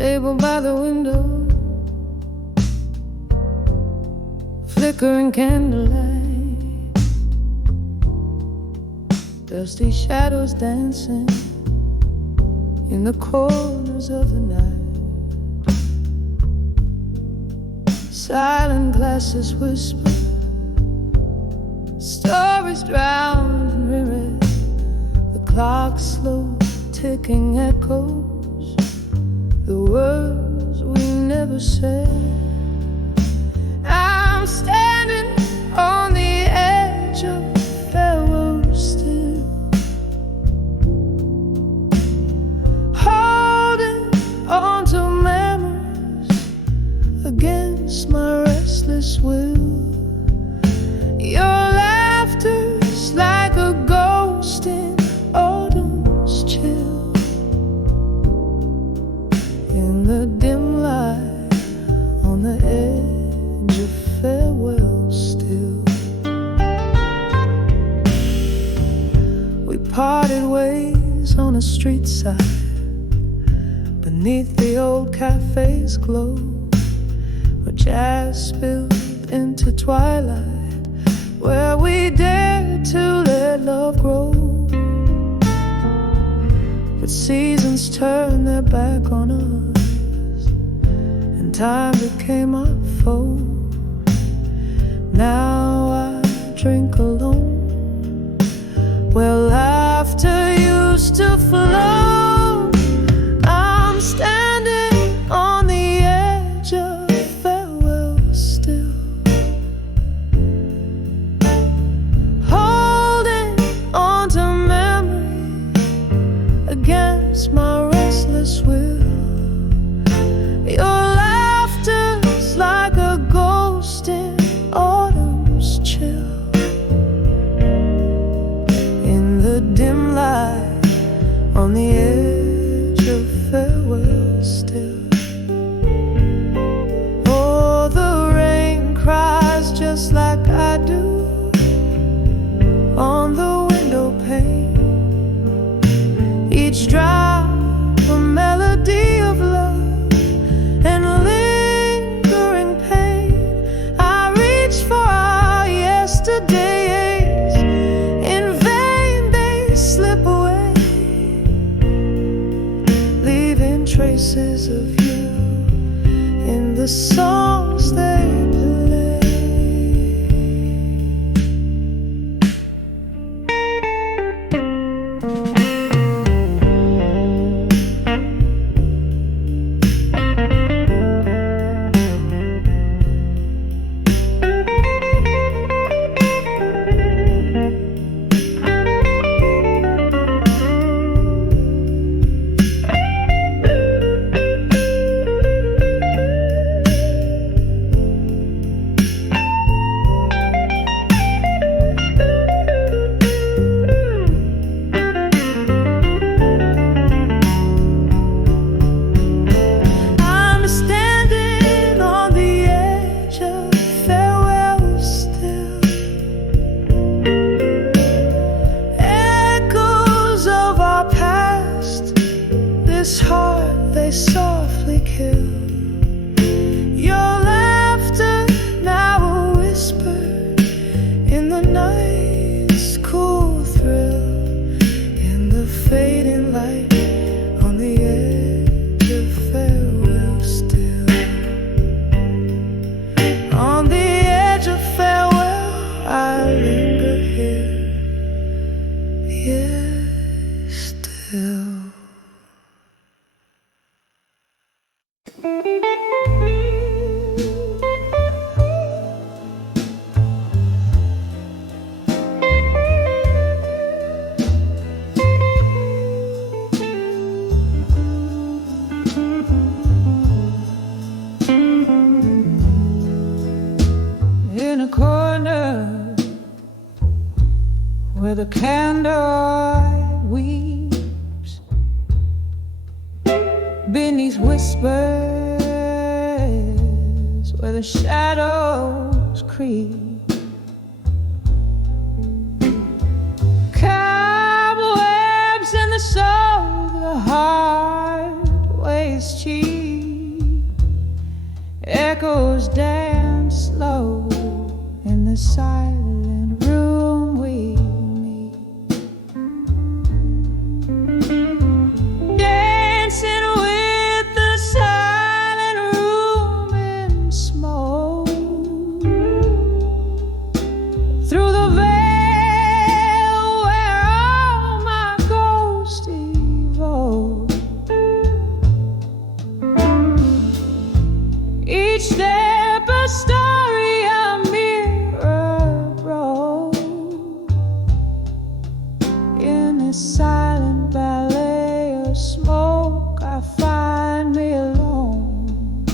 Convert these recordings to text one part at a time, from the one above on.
Table by the window, flickering candlelight, dusty shadows dancing in the corners of the night. Silent glasses whisper, stories drowned in reread. The clock's slow ticking echoes the words we never said. I'm standing on the edge of farewell still, holding on to memories against my restless will. Your laughter's like a ghost in autumn's chill. In the dim light, on the edge of farewell still. We parted ways on a street side, beneath the old cafe's glow, where jazz spilled into twilight, where we dared to let love grow. But seasons turned their back on us, and time became our foe. Now I drink alone, where laughter used to flow. I'm standing on the edge of farewell still, holding on to memory against my restless will. Your laughter's like a ghost in autumn's chill. In the dim light, on the edge of farewell still. Oh, the rain cries just like I do on the window pane. Each drop a melody of love and lingering pain. I reach for our yesterdays, in vain they slip away, leaving traces of you in the songs they play. This heart they softly kill. Your laughter now a whisper in the night's cool thrill. In the fading light, on the edge of farewell still. On the edge of farewell I linger here, yes, still. In a corner where the candlelight weeps beneath whispers, where the shadows creep, cobwebs in the soul, the heart weighs cheap. this silent ballet of smoke, I find me alone.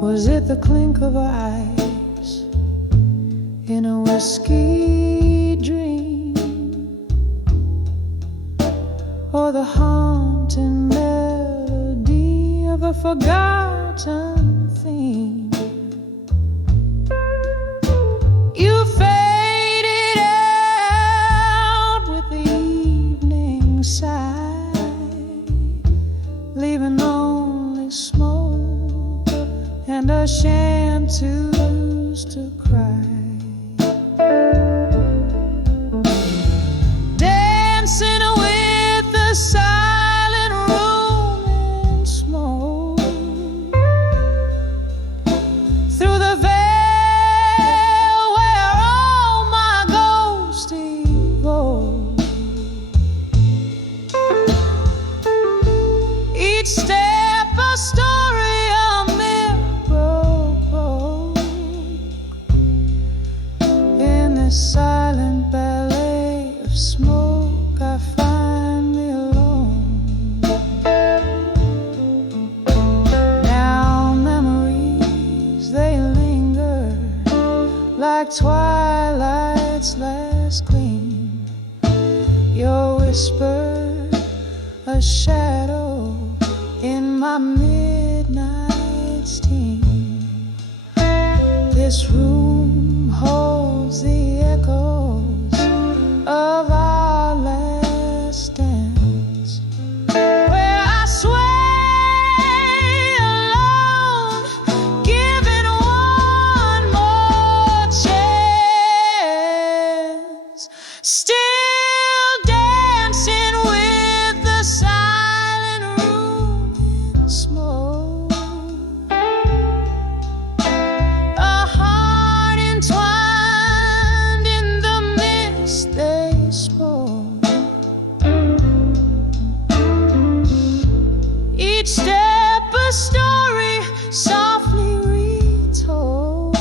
Was it the clink of ice in a whiskey dream, or the haunting melody of a forgotten theme? You faded out with the evening side, leaving only smoke and a chanteuse to cry. Dancing with the silent room in smoke, through the veil where all my ghosts evoke. Each step a story, a mirror broke. In this silent ballet of smoke, I find me alone. Now memories, they linger like twilight's last gleam. Your whisper, a shadow in my midnight steam. This room holds the echoes of our last dance, where I sway alone, giving one more chance. Still dancing with the silent room in smoke, a heart entwined in the mist they spoke. Each step a story softly retold.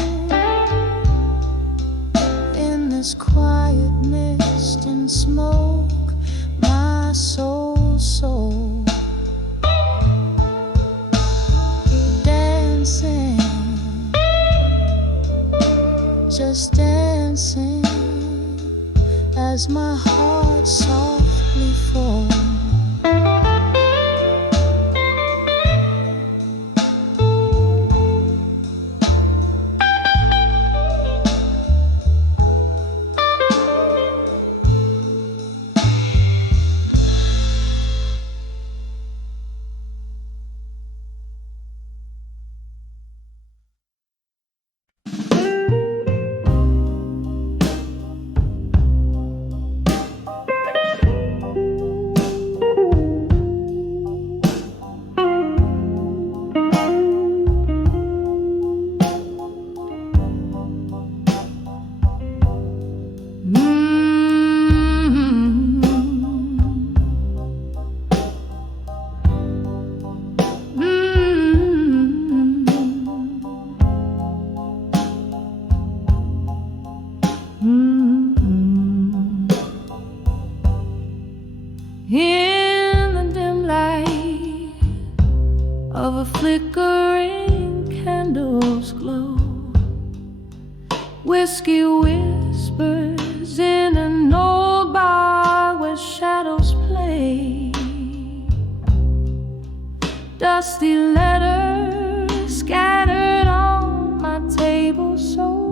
In this quiet mist and smoke, my soul's soul dancing, just dancing as my heart softly falls. In the dim light of a flickering candle's glow, whiskey whispers in an old bar where shadows play. Dusty letters scattered on my table so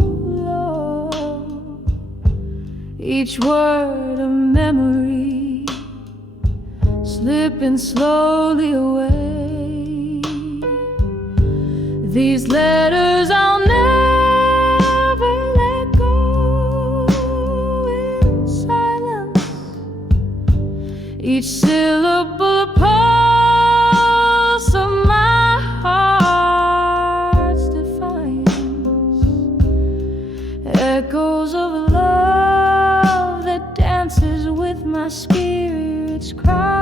low, each word a memory slipping slowly away. These letters I'll never let go. In silence, each syllable a pulse of my heart's defiance, echoes of a love that dances with my spirit's cry.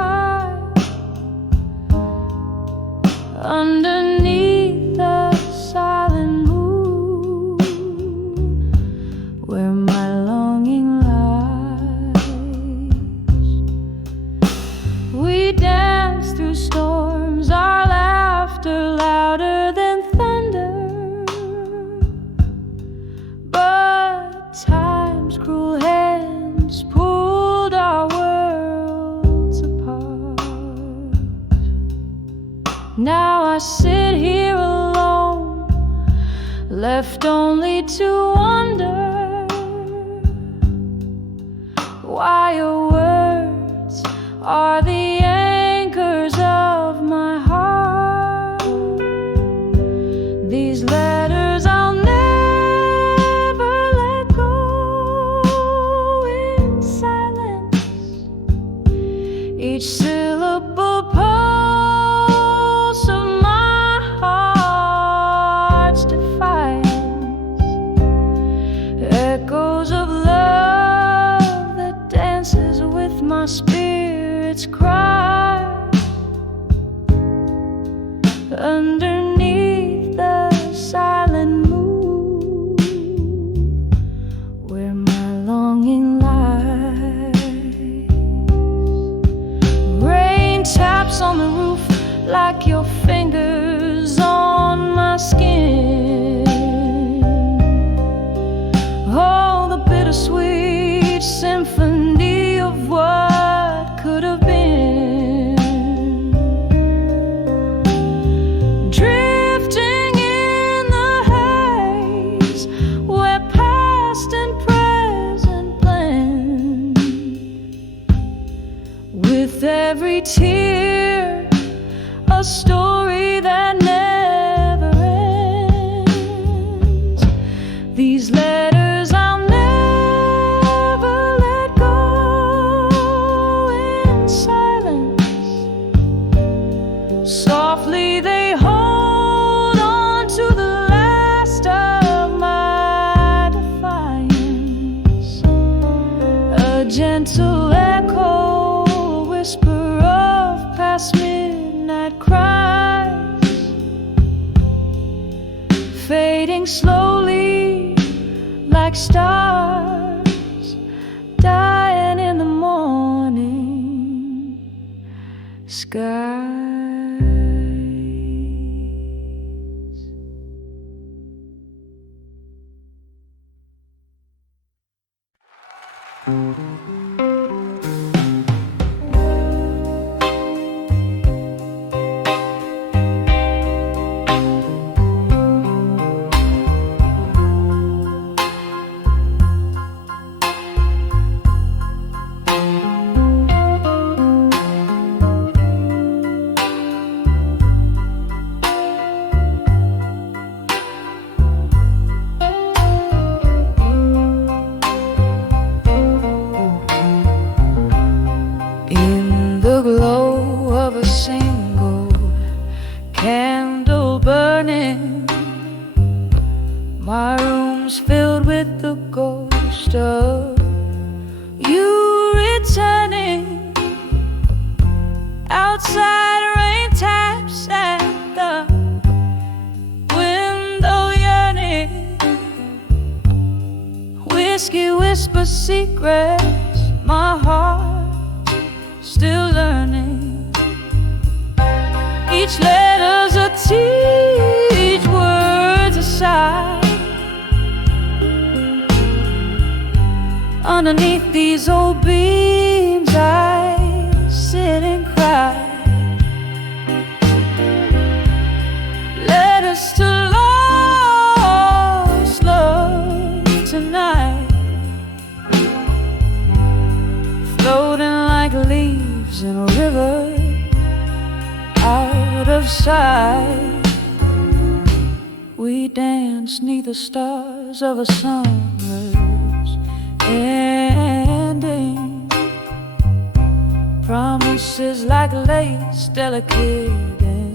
Underneath the silent moon, where my longing lies. through storms, our laughter louder than thunder. But time's cruel hands pulled our worlds apart. Now I sit here alone, left only to wonder why your words are the anchors of my heart. These letters I'll never let go in silence. Each syllable pulse of my heart's defiance, echoes of love that dances with my spirit's cry. Underneath the silent moon, where my longing lies. Rain taps on the roof like your fingers on my skin. Oh, the bittersweet symphony of what could have been. Drifting in the haze, where past and present blend. With every tear, a story that never ends. These letters I'll never let go in silence. Softly they hold on to the last of my defiance. A gentle echo, a whisper of past midnight cries, fading slowly like stars, dying in the morning skies. In the glow of a single candle burning, my room's filled with the ghost of you returning. Outside rain taps at the window yearning. Whiskey whispers secrets, my heart still learning. Each letter's a teach, words a sigh. Underneath these old beams I sit and cry. Letters to lost love tonight, floating like leaves in a river out of sight. We dance 'neath the stars of a summer's ending. Promises like lace, delicate and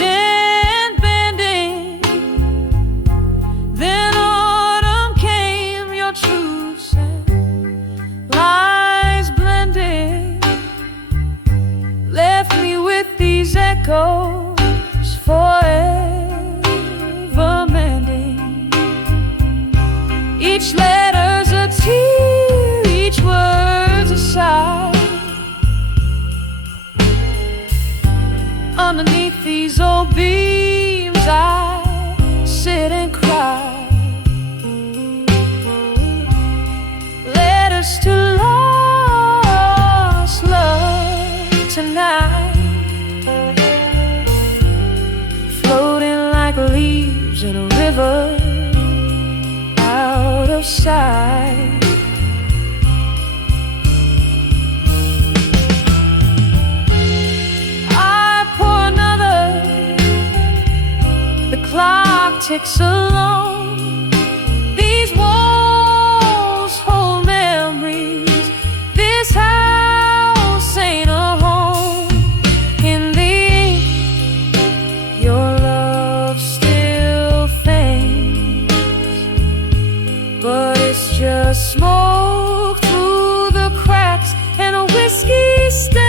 then bending. Then autumn came, your truths and lies blending. Left me with these echoes forever mending. Each letter's a tear, each word's a sigh. letters to lost love tonight, floating like leaves in a river out of sight. I pour another, the clock ticks along. These walls hold memories. This house ain't a home. In the ink, your love still fades, but it's just smoke through the cracks and a whiskey stains.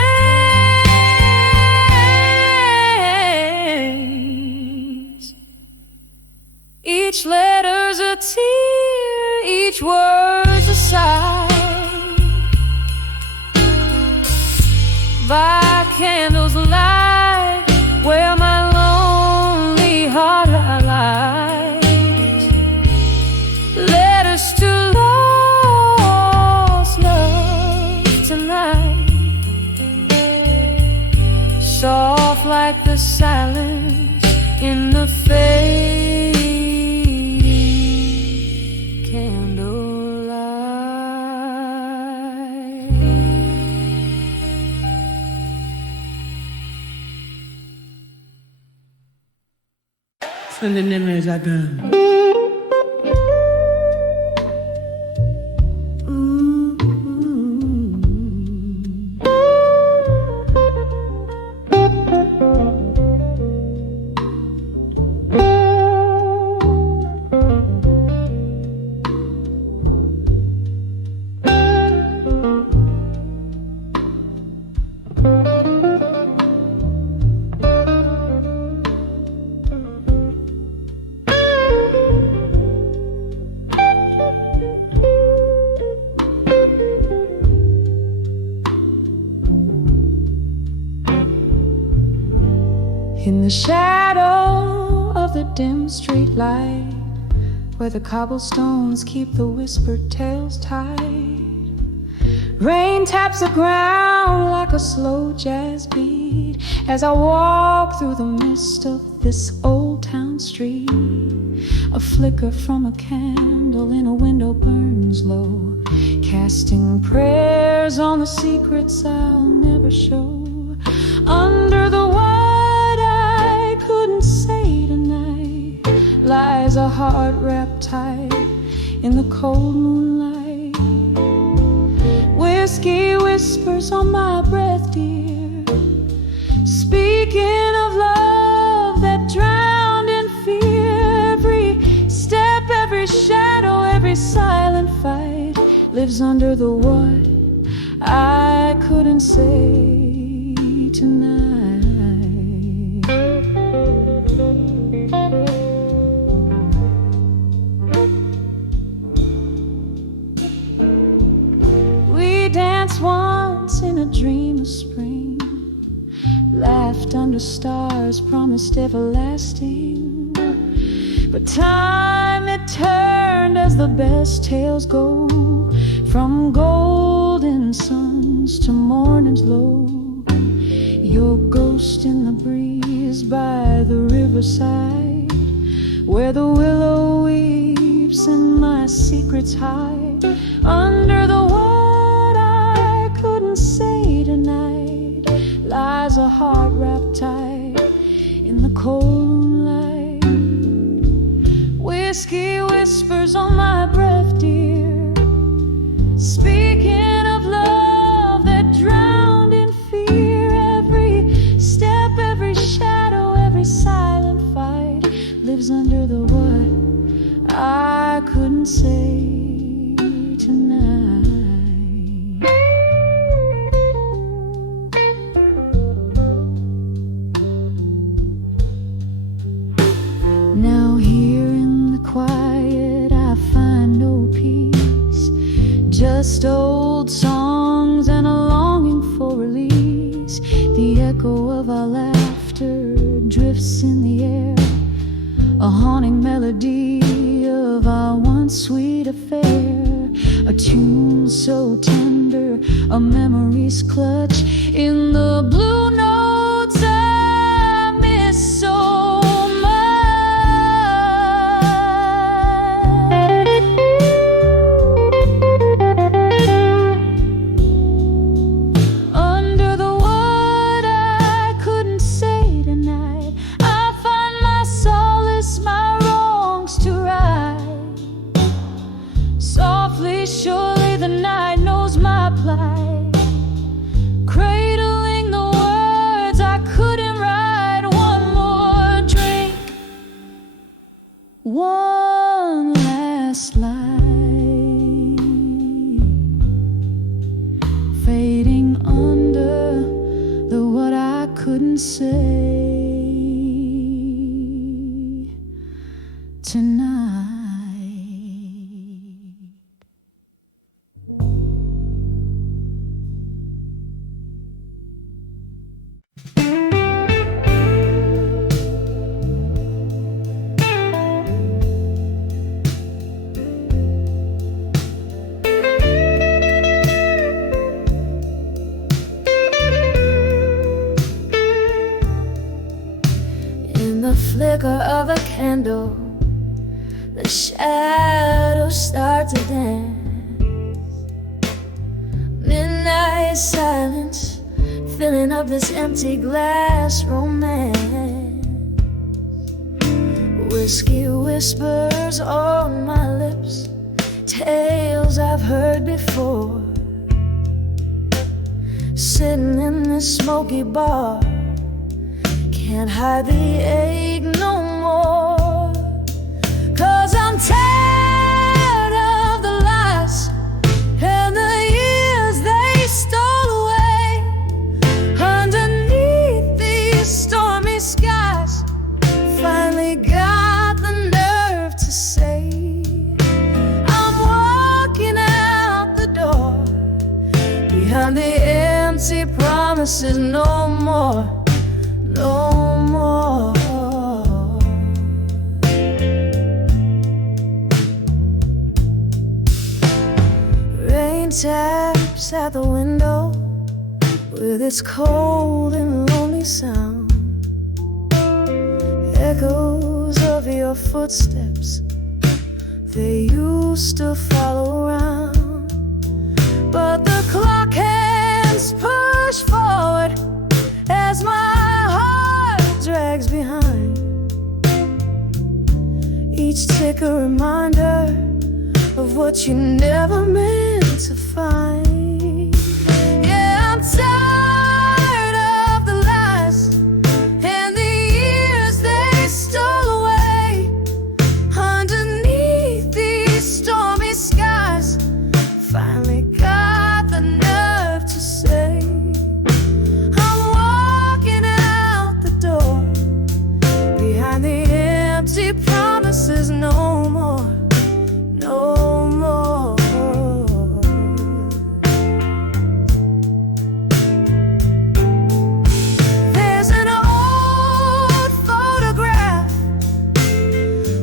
Each letter's a tear, each word's a sigh. By candles light, where my lonely heart lies. Letters to lost love tonight, soft like the silence in the fading candlelight. 선생님의 작은 In the shadow of the dim street light, where the cobblestones keep the whispered tales tied, rain taps the ground like a slow jazz beat as I walk through the mist of this old town street. A flicker from a candle in a window burns low, casting prayers on the secrets I'll never show. Under the what I couldn't say tonight lies a heart wrapped tight in the cold moonlight. Whiskey whispers on my breath, dear, speaking of love that drowned in fear. Every step, every shadow, every silent fight lives under the what I couldn't say tonight. We danced once in a dream of spring, laughed under stars, promised everlasting. But time it turned as the best tales go, from golden suns to morning's low. Your ghost in the breeze by the riverside, where the willow weeps and my secrets hide. Under the what I couldn't say tonight lies a heart wrapped tight in the cold moonlight. Whiskey whispers on my breath, dear, speaking of love that drowned in fear. Every step, every shadow, every silent fight lives under the what I couldn't say tonight. Now here in the quiet I find no peace, just old songs and a longing for release. The echo of our laughter drifts in the air, a haunting melody of our once sweet affair. A tune so tender, a memory's clutch. In the blue notes I miss so surely the night knows my plight, cradling the words I couldn't write. One more drink, one last light, fading under the what I couldn't say tonight. The flicker of a candle, the shadows start to dance. Midnight silence, filling up this empty glass romance. Whiskey whispers on my lips, tales I've heard before. Sitting in this smoky bar, can't hide the ache no more. 'Cause I'm tired of the lies and the years they stole away. Underneath these stormy skies, finally got the nerve to say I'm walking out the door, behind the empty promises. No more, no more. Rain taps at the window with its cold and lonely sound. Echoes of your footsteps, they used to follow around. But the clock hands push forward as my drags behind. Each tick a reminder of what you never meant to find. Yeah, I'm tired of the lies and the years they stole away. Underneath these stormy skies, finally got the nerve to say promises. No more, no more. There's an old photograph,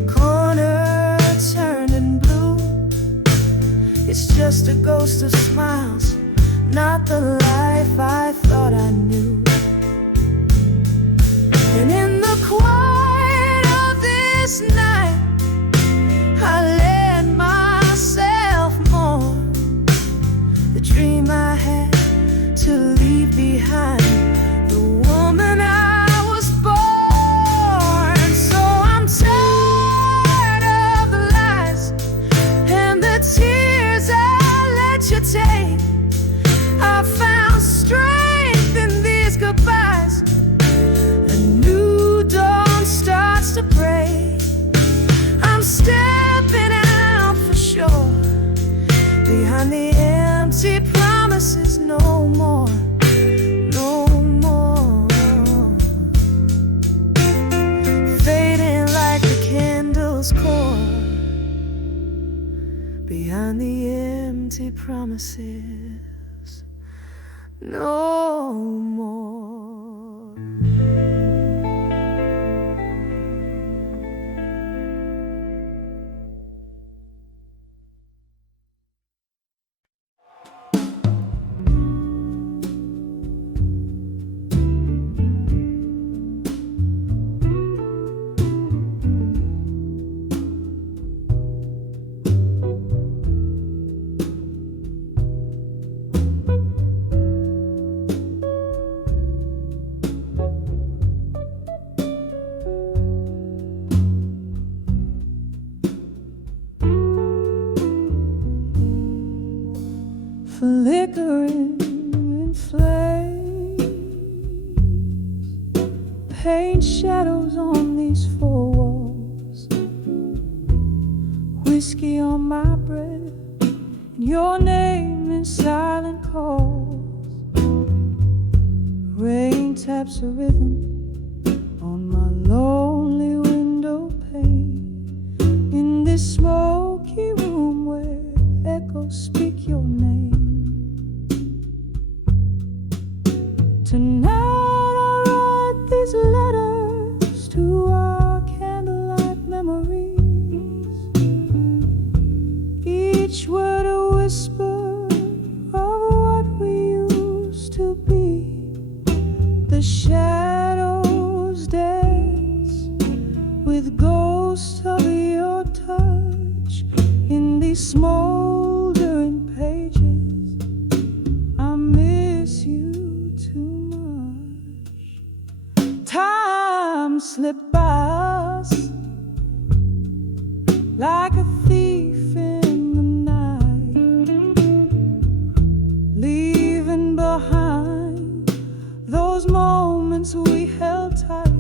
corner turned in blue. It's just a ghost of smiles, not the life I thought I knew. And in the quiet of this night, I let myself mourn the dream I had to leave behind, the woman I was born. So I'm tired of the lies and the tears I let you take. I found strength in these goodbyes. A new dawn starts to break. I'm stepping out for sure, behind the empty promises. No more, no more. Fading like the candle's core, behind the empty promises. No more. flickering in flames. Paint shadows on these four walls. Whiskey on my breath, and your name in silent calls. Rain taps a rhythm on my lonely window pane. In this smoky room where echoes speak your name. Tonight I write these letters to our candlelight memories. Each word a whisper of what we used to be. The shadows dance with ghosts of your touch in these smoldering pages. I miss you too much. Time slipped by us like a thief in the night, leaving behind those moments we held tight.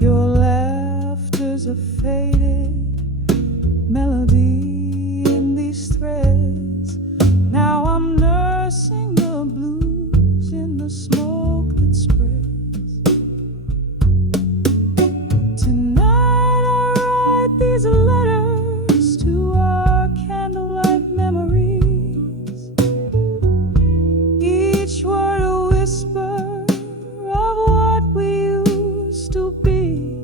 Your laughter's a faded melody in these threads. Now I'm nursing the blues in the smoke that spreads. Tonight I write these letters to our candlelight memories. Each word a whisper of what we used to be.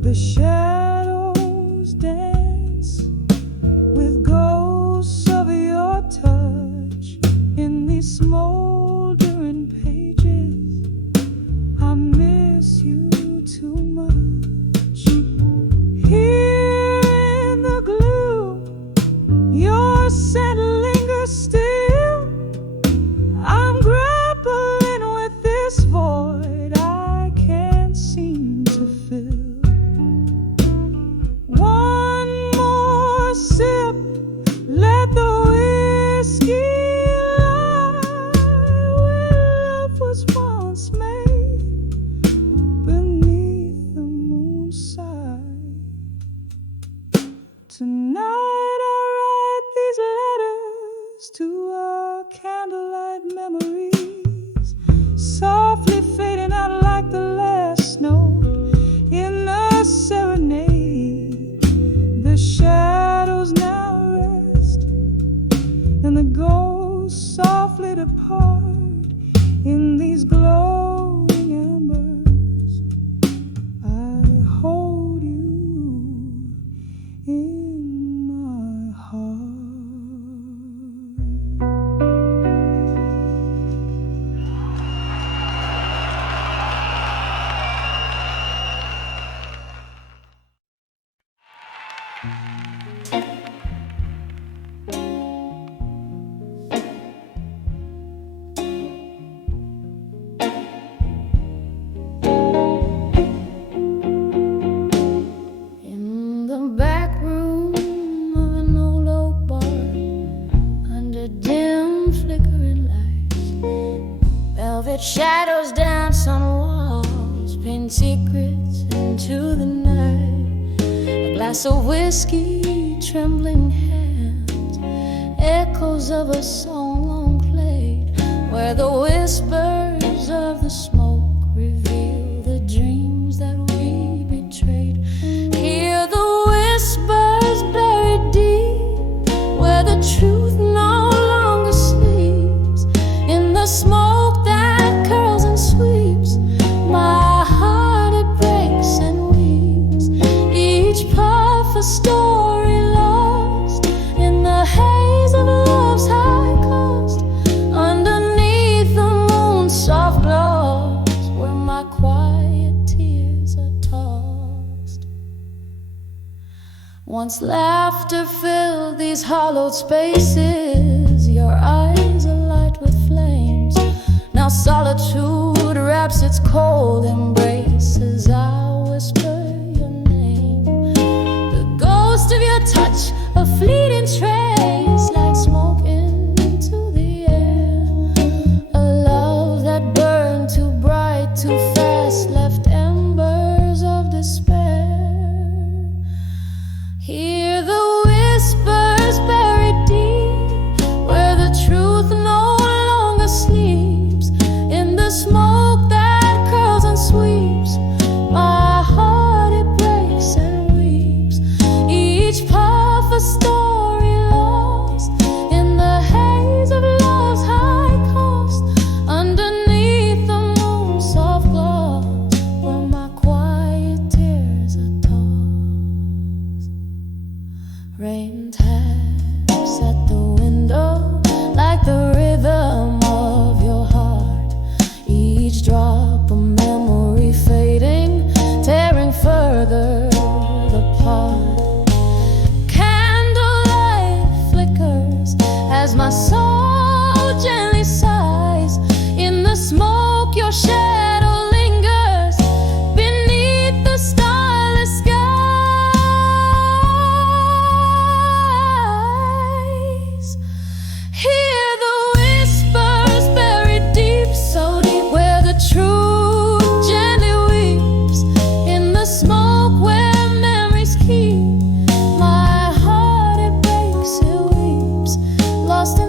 The shadows dance with ghosts of your touch in these smoldering pages. I miss you too much. Here in the gloom, your scent lingers still. I'm grappling with this void I can't seem to fill. One more sip, let the whiskey lie where love was once made beneath the moonside. Tonight I write these letters to our candlelight memories, softly fading out like the last note in a serenade. The shadows now rest, and the ghosts softly depart in these glowing embers. I hold you in my heart. In the back room of an old oak bar, under dim flickering lights, velvet shadows dance on walls, pin secrets into the night. A glass of whiskey, trembling hands, echoes of a song long played, where the whispers of the smoke reveal the dreams that we betrayed. Hear the whispers buried deep, where the truth no longer sleeps. In the smoke that curls and sweeps, my heart it breaks and weeps. Each puff a story lost in the haze of love's high coast. Underneath the moon's soft glows, where my quiet tears are tossed. Once laughter filled these hollowed spaces, your eyes alight with flames. Now solitude wraps its cold embrace as I whisper your name. The ghost of your touch, a fleeting trace, like smoke into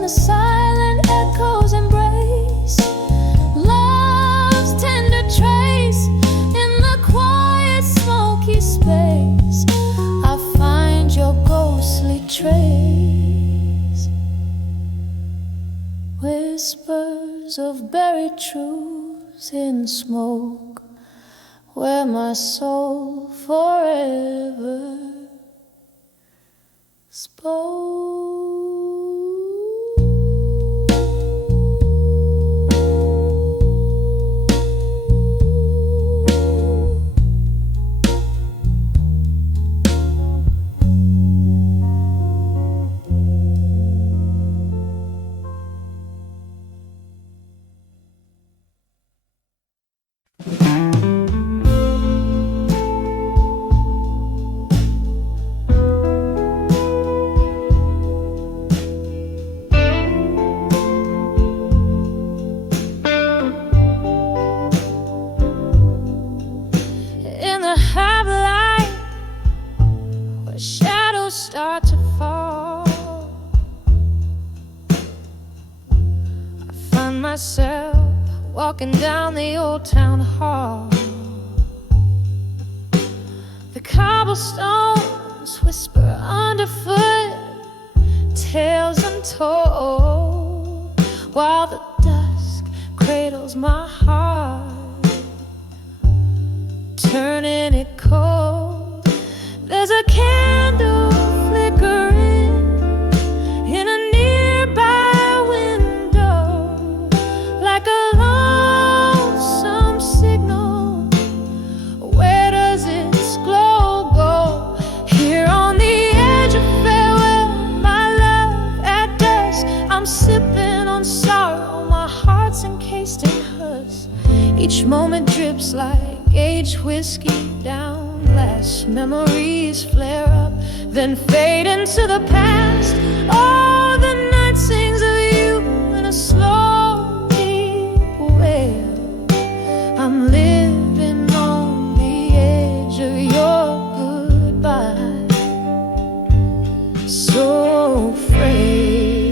in the silent echoes embrace love's tender trace. In the quiet smoky space I find your ghostly trace. Whispers of buried truths in smoke, where my soul forever spoke. Start to fall, I find myself walking down the old town hall. The cobblestones whisper underfoot tales untold, while the dusk cradles my heart, turning it cold. There's a candle flickering in a nearby window, like a lonesome signal. Where does its glow go? Here on the edge of farewell, my love, at dusk I'm sipping on sorrow, my heart's encased in husk. Each moment drips like aged whiskey down glass. Memories flare up, then fade into the past. Oh, the night sings of you in a slow, deep wail. I'm living on the edge of your goodbye, so frail.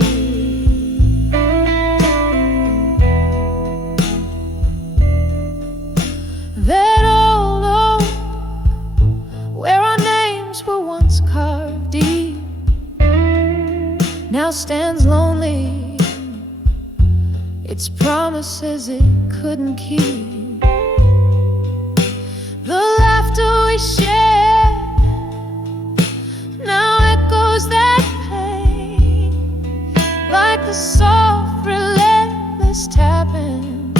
That old oak where our names were once carved deep now stands lonely, its promises it couldn't keep. The laughter we shared now echoes that pain, like the soft, relentless tapping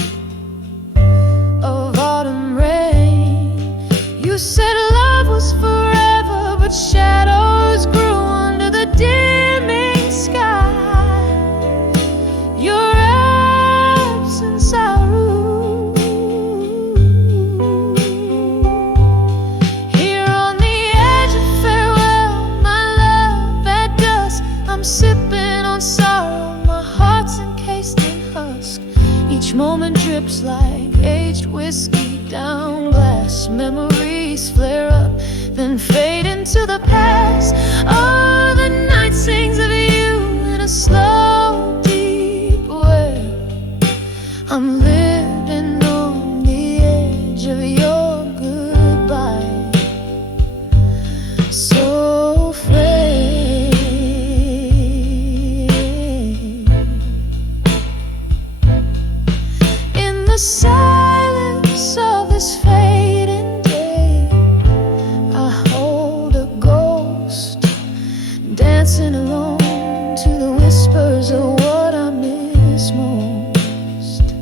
of autumn rain. You said love was forever, but shadows grew under the dimming sky. Your absence I rue. Here on the edge of farewell, my love, at dusk I'm sipping on sorrow, my heart's encased in husk. Each moment drips like aged whiskey down glass. Memories flare up, then fade into the past. Oh, the night sings of you in a slow, deep way. I'm living on the edge of your goodbye, so frail. In the silence of this fading day, I hold a ghost dancing alone to the whispers of what I miss most.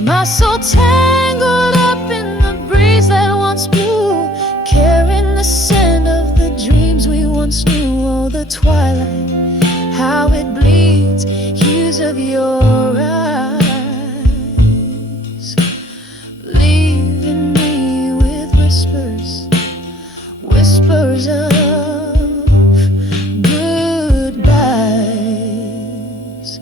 My soul tangled up in the breeze that once blew, carrying the scent of the dreams we once knew. Oh, the twilight, how it bleeds, hues of your eyes, leaving me with whispers, whispers of goodbyes.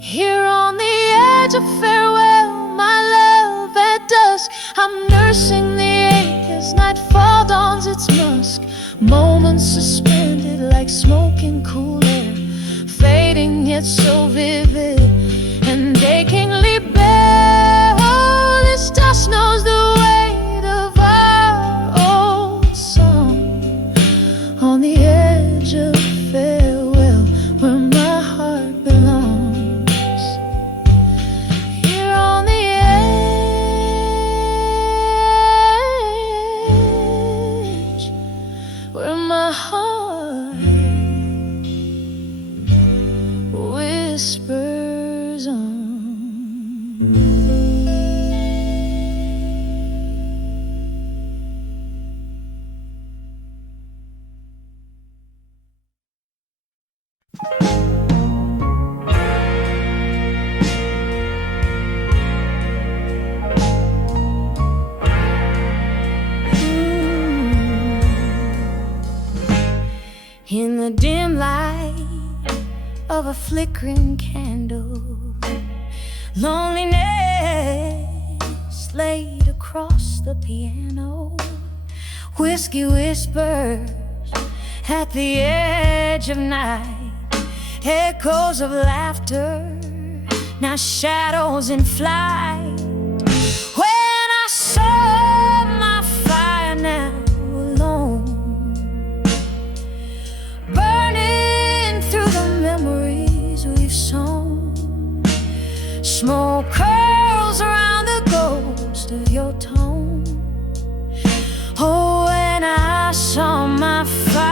Here on the edge of farewell, my love, at dusk I'm nursing the ache as nightfall dawns its musk. Moments suspended like smoke in cool air, fade fading yet so vivid and achingly bare. Oh, this dust knows the weight of our old song. On the edge of farewell, where my heart belongs. Here on the edge, where my heart whispers on. In the dim light of a flickering candle, loneliness laid across the piano. Whiskey whispers at the edge of night, echoes of laughter, now shadows in flight. When I saw my fire now alone, burning through the memories we've sown, smoke curls around the ghost of your tone. Oh, when I saw my fire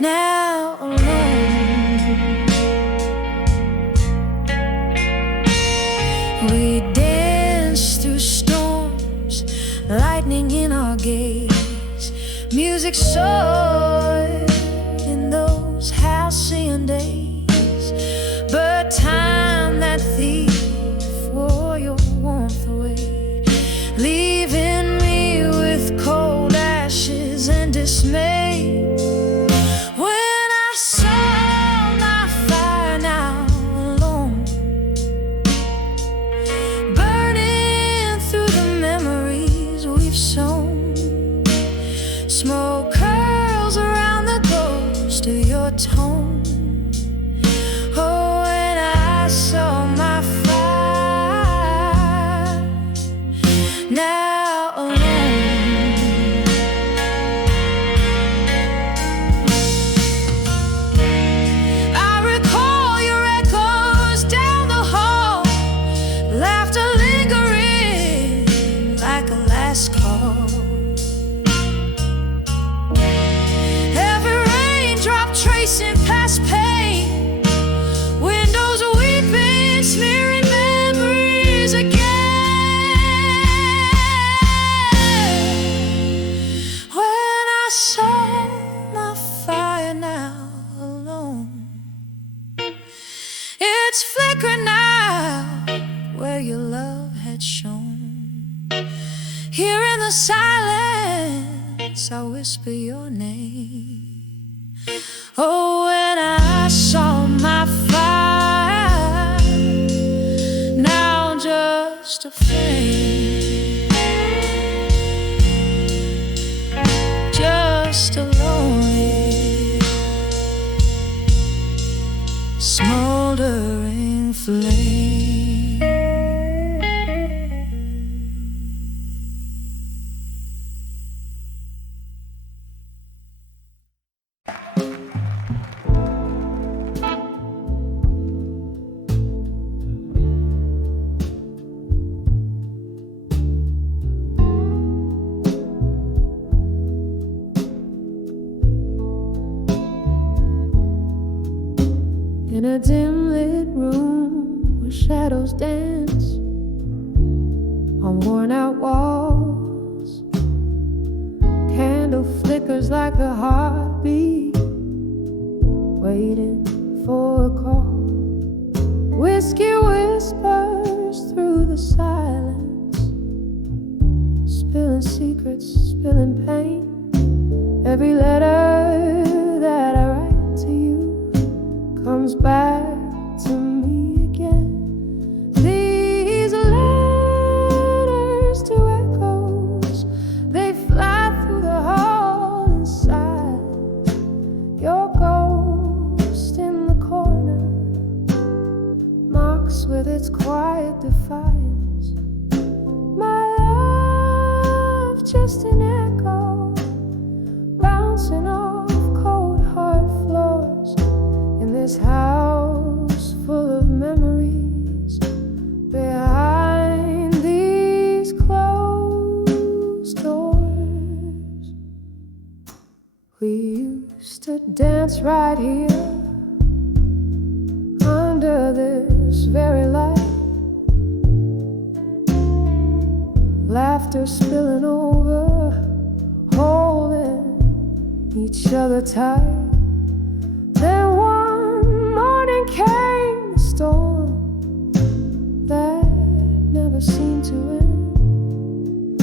now alone, we danced through storms, lightning in our gaze, music soared in those halcyon days. But time, that thief, wore your warmth away, leaving me with cold ashes and dismay. When I saw my fire now alone, burning through the memories we've sown, smoke curls around the ghost of your tone. Oh, when I saw my fire now alone, I recall your echoes down the hall, laughter lingering like a last call. Every raindrop tracing past pain, windows weeping, smearing memories again. When I saw my fire now alone, it's flickering now where your love had shone. Here in the silence, I whisper your name. Oh, when I saw my fire now just a flame, just a lonely smoldering flame. In a dim lit room where shadows dance on worn out walls, candle flickers like a heartbeat waiting for a call. Whiskey whispers through the silence, spilling secrets, spilling pain. Every letter that I write to you comes back to me again. These letters to echoes, they fly through the hall inside your ghost. quiet defiance. My love, just an echo, bouncing off cold hard floors in this house full of memories behind these closed doors. We used to dance right here under this very light, laughter spilling over, holding each other tight. Then one morning came a storm that never seemed to end.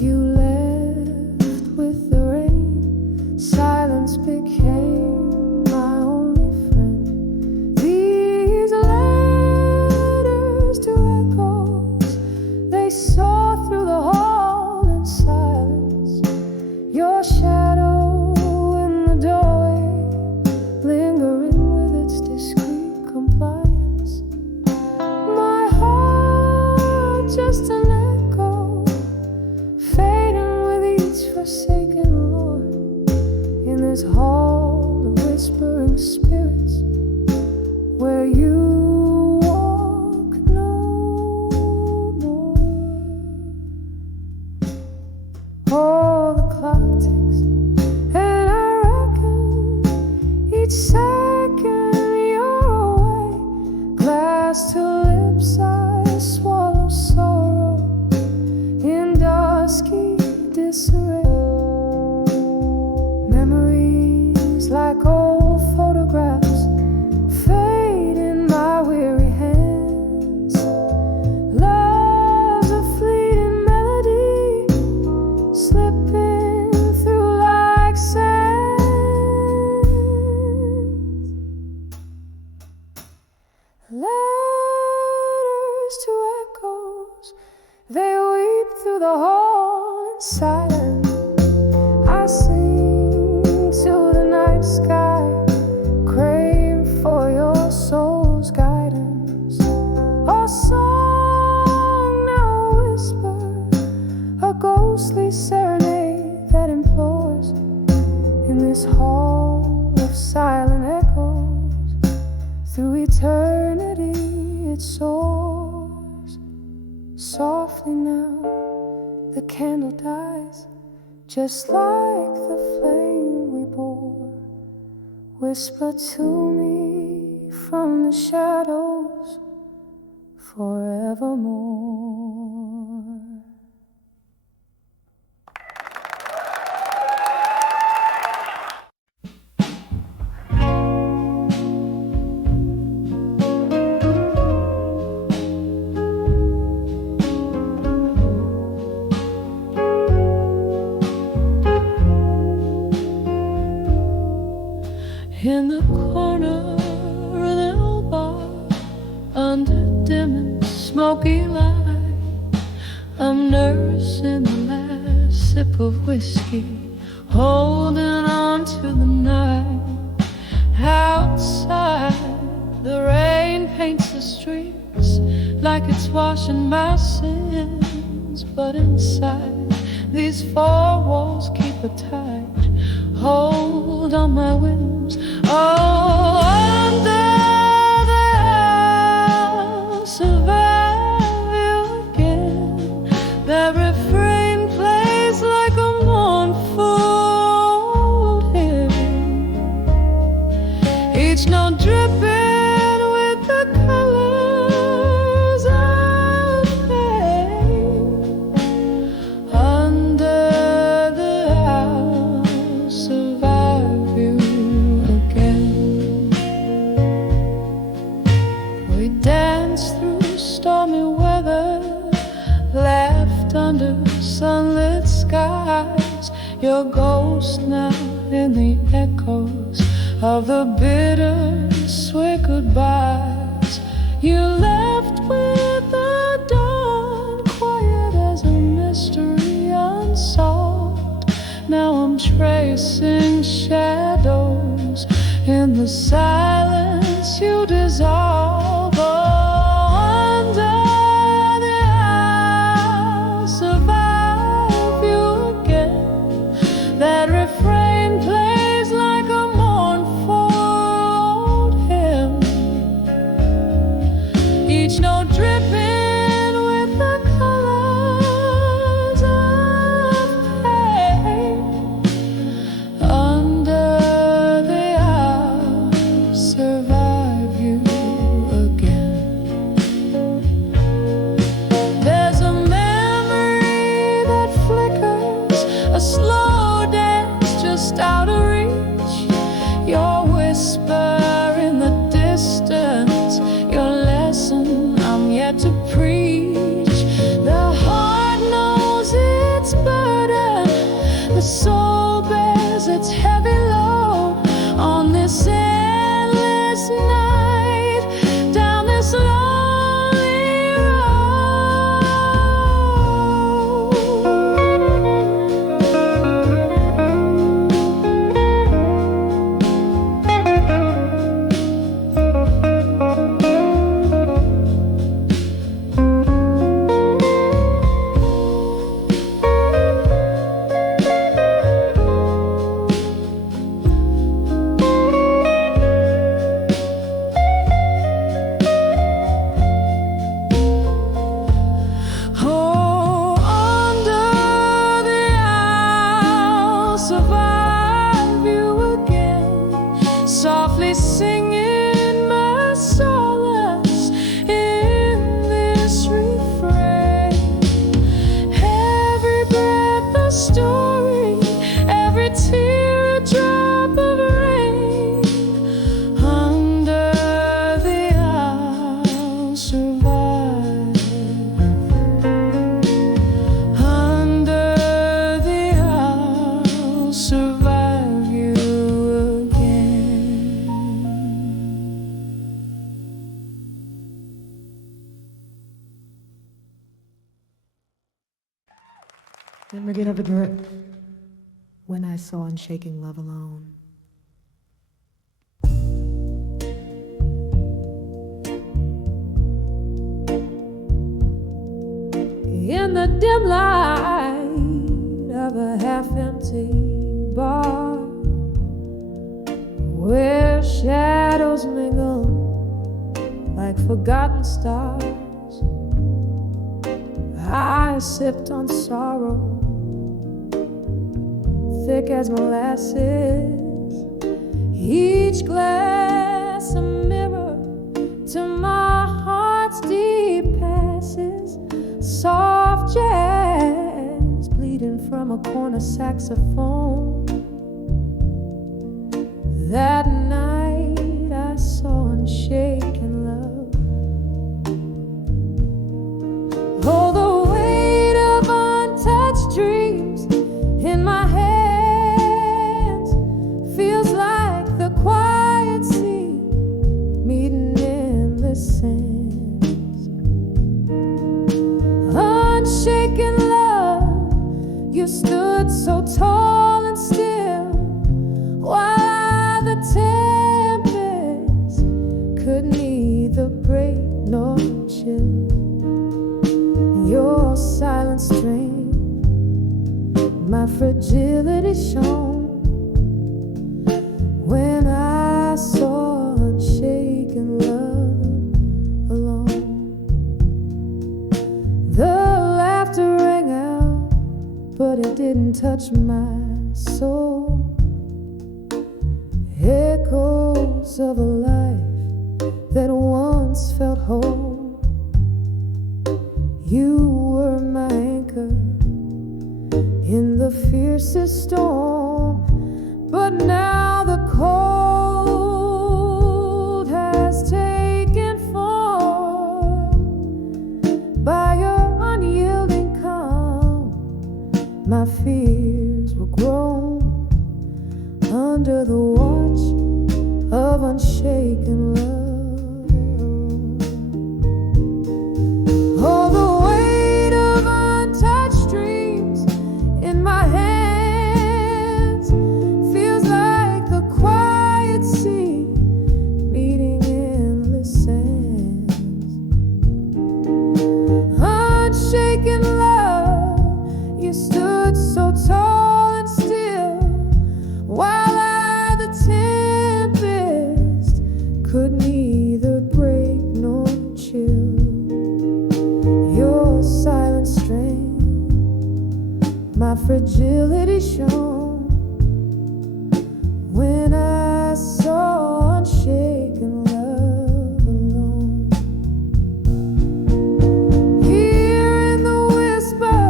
You left with the rain, silence became my only friend. These letters to echoes, they soar through the hall in silence. Your shadow in the doorway, lingering with its discreet compliance. My heart, just an echo, fading with each forsaken Lord in this hall of whispering spirits where you walk no more. Oh, the clock ticks, and I reckon each second you're away. Glass to lips, I swallow sorrow in dusky disarray. Memories like old photographs fade in my weary hands. Love's a fleeting melody, slipping through like sand. Letters to echoes, they weep through the hall in silence. I sing to the night sky, crave for your soul's guidance. A song now a whisper, a ghostly serenade that implores in this hall of silent echoes. Through eternity it soars. Softly now the candle dies, just like the flame we bore. Whisper to me from the shadows forevermore. In the corner of the old bar, under dim and smoky light, I'm nursing the last sip of whiskey, holding on to the night. Outside, the rain paints the streets like it's washing my sins, but inside, these four walls keep a tight hold on my whims. Oh, under the house of you again, that refrain plays like a mournful hymn, each note dripping with the colors of pain. Under the house of you again, we danced through stormy weather, laughed under sunlit skies. Your ghost now in the echoes of the bittersweet goodbyes. You left with the dawn, quiet as a mystery unsolved. Now I'm tracing shadows in the silence you dissolve. Oh, Never get over the when I saw unshaking love alone. In the dim light of a half-empty bar, where shadows mingle like forgotten stars, I sipped on sorrow, thick as molasses, each glass a mirror to my heart's deep passes, soft jazz bleeding from a corner saxophone. That night I saw unshaken love. Oh, the weight of untouched dreams in my hands feels like the quiet sea meeting in the sands. Unshaken love, you stood so tall and still, while the tempest could neither break nor chill. Your silent strength, my fragility shone when I saw unshaken love alone. The laughter rang out, but it didn't touch my soul. Echoes of a life that once felt whole. You were my anchor in the fiercest storm, but now the cold has taken form. By your unyielding calm, my fears were grown under the watch of unshaken love. Oh, the weight of untouched dreams in my hands feels like the quiet sea meeting endless sands. Unshaken love, you stood so tall and still, while the tempest could neither break nor chill. Your silent strength, my fragility shone when I saw unshaken love alone. Here in the whisper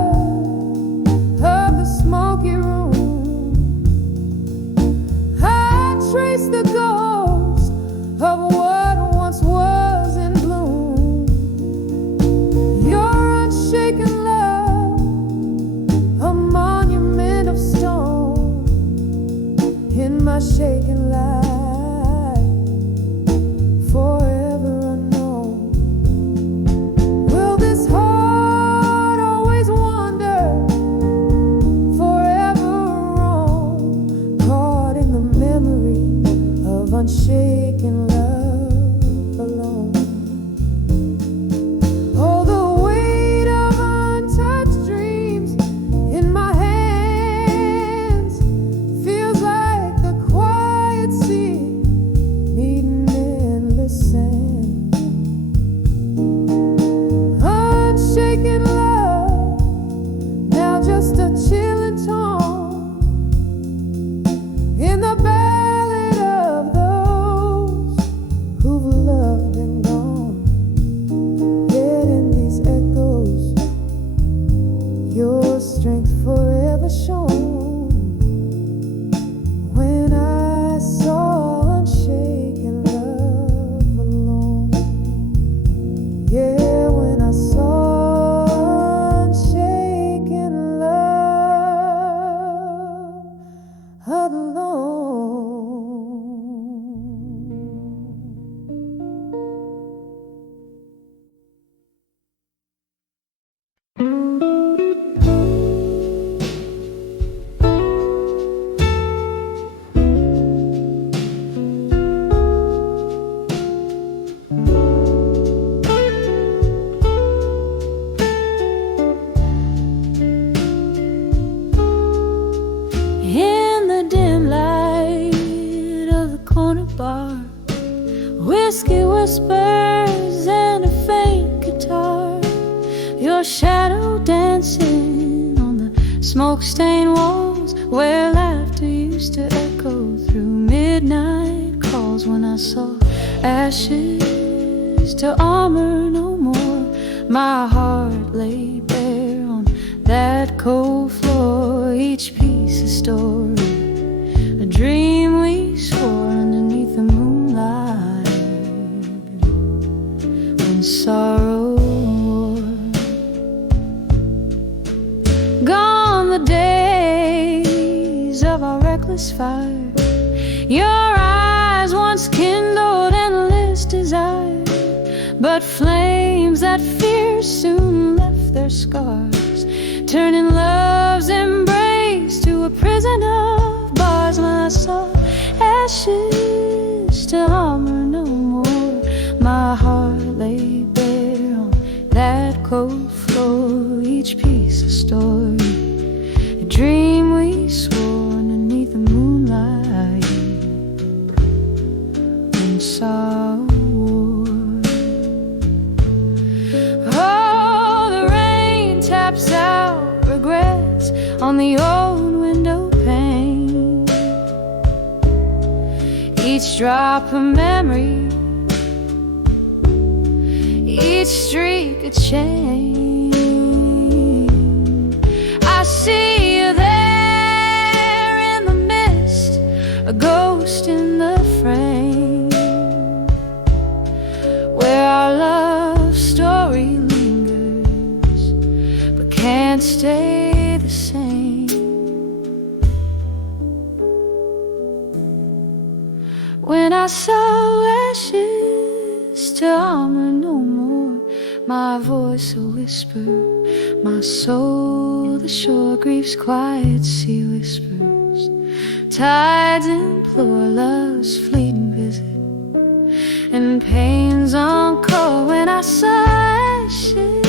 of the smoky room, trace the ghost of what once was in bloom. Your unshaken love, a monument of stone. whiskey whispers and a faint guitar, your shadow dancing on the smoke-stained walls where laughter used to echo through midnight calls. When I saw ashes to armor no more, my heart lay bare on that cold floor. Each piece a story, a dream we swore underneath the moonlight. When sorrow wore, gone the days of our reckless fire, your eyes once kindled endless desire, but flames that fierce soon left their scars, turning love's embrace to a prison of bars. When I saw ashes to armor no more, my heart lay bare on that cold floor. Each piece a story, a dream we swore underneath the moonlight. When sorrow wore, oh, the rain taps out regrets on the old window pane. Each drop a memory, each streak a chain. I see you there in the mist, a ghost in the frame, where our love story lingers but can't stay the same. When I saw ashes to armor no more, my voice a whisper, my soul the shore, grief's quiet sea whispers. Tides implore love's fleeting visit, and pain's encore. When I saw ashes,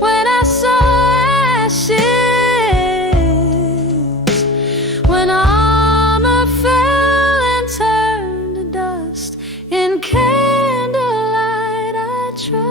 when I saw ashes, when armor fell and turned to dust, in candlelight I trust.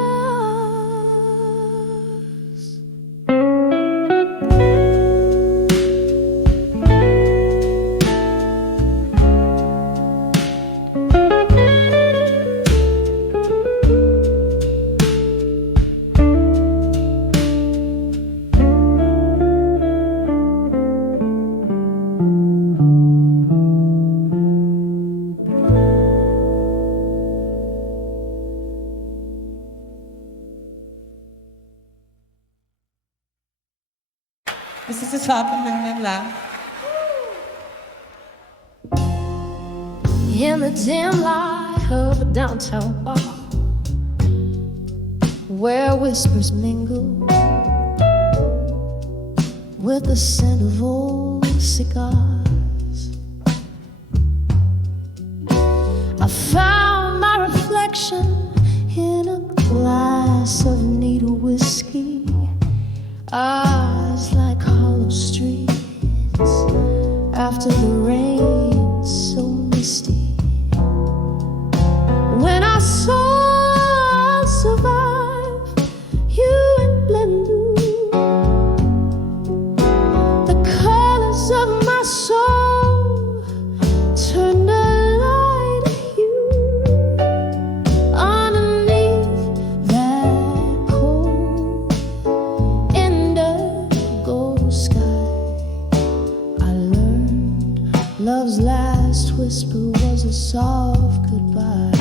Isasasabi lang. In the dim light of a downtown bar, where whispers mingle with the scent of old cigars, I found my reflection in a glass of needle whiskey. Eyes like hollow streets after the rain so misty. When I saw survive you in blue, the colors of my soul turned a light hue underneath that cold indigo sky. I learned love's last whisper was a soft goodbye.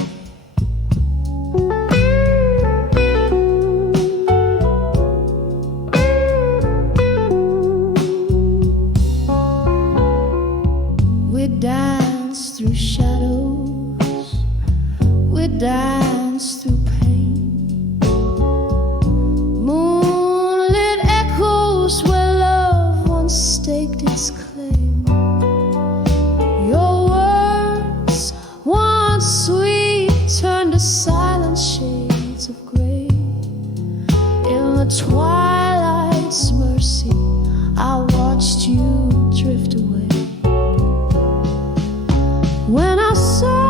We dance through shadows, we dance through pain. Moonlit echoes where love once staked its claim. Your words, once sweet, turned to silent shades of gray. In the twilight's mercy, I watched you drift away. When I saw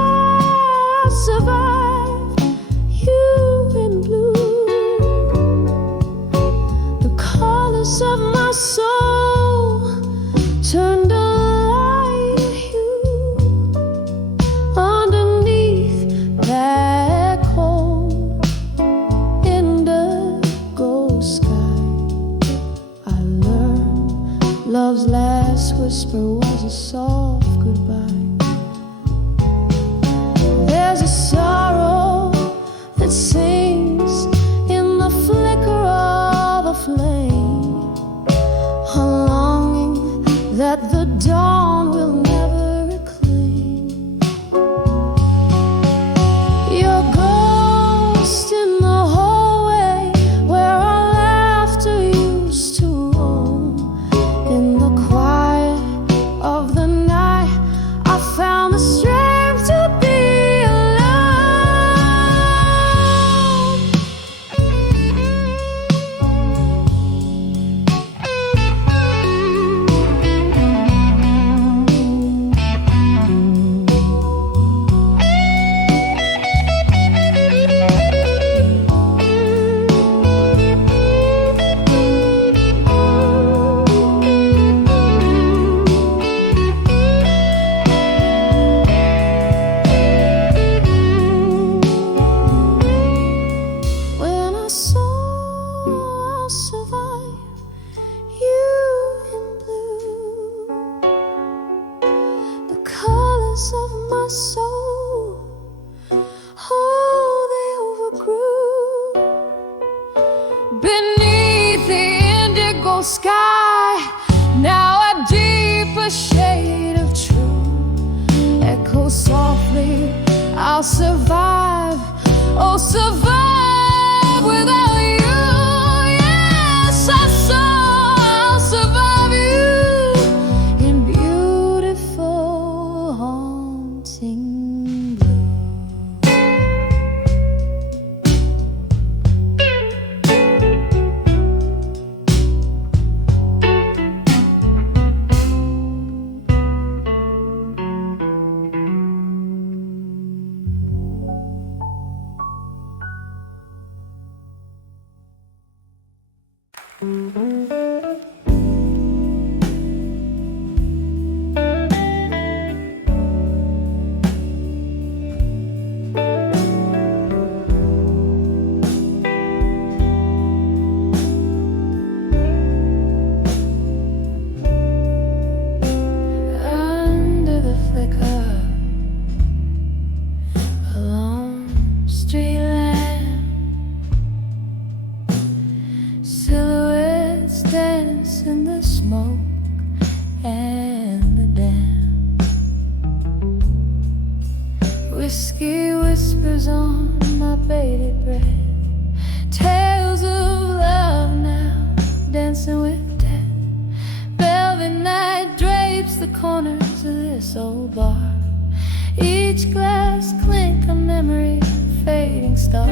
Whiskey whispers on my bated breath. Tales of love now, dancing with death. Velvet night drapes the corners of this old bar. Each glass clink a memory, fading star.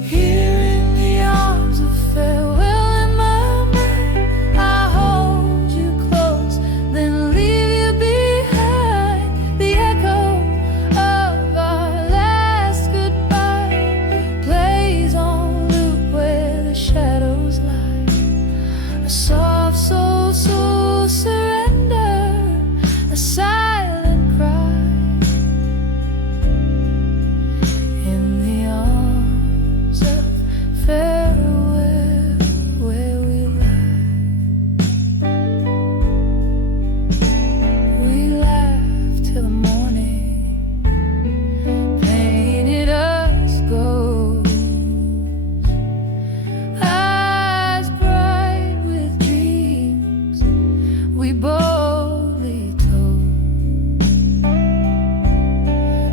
Here in the arms of farewell in my mind, I hold you close, then leave you behind. The echo of our last goodbye plays on loop where the shadows lie. A soft soul surrender, a silent cry. In the arms of farewell where we lie. We laughed till the morning, painted us gold, eyes bright with dreams we boldly told.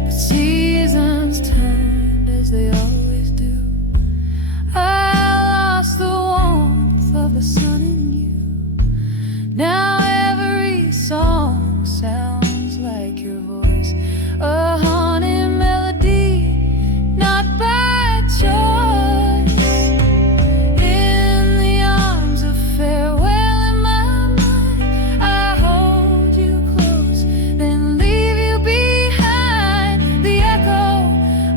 But seasons turned as they always do. I lost the warmth of the sun in you. Now every song sounds like your voice, a haunted melody, not by choice. In the arms of farewell in my mind, I hold you close, then leave you behind. The echo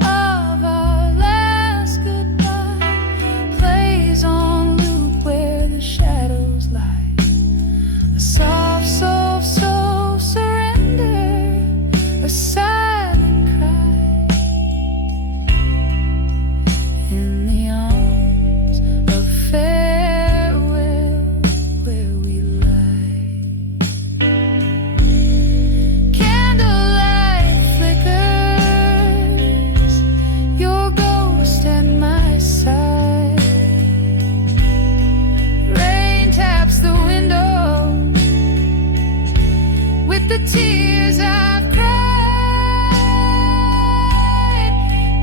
of our last goodbye plays on loop where the shadows lie. A soft surrender, a silent cry. In the arms of farewell where we lie. Candlelight flickers, your ghost at my side. Rain taps the window with the tears I've cried.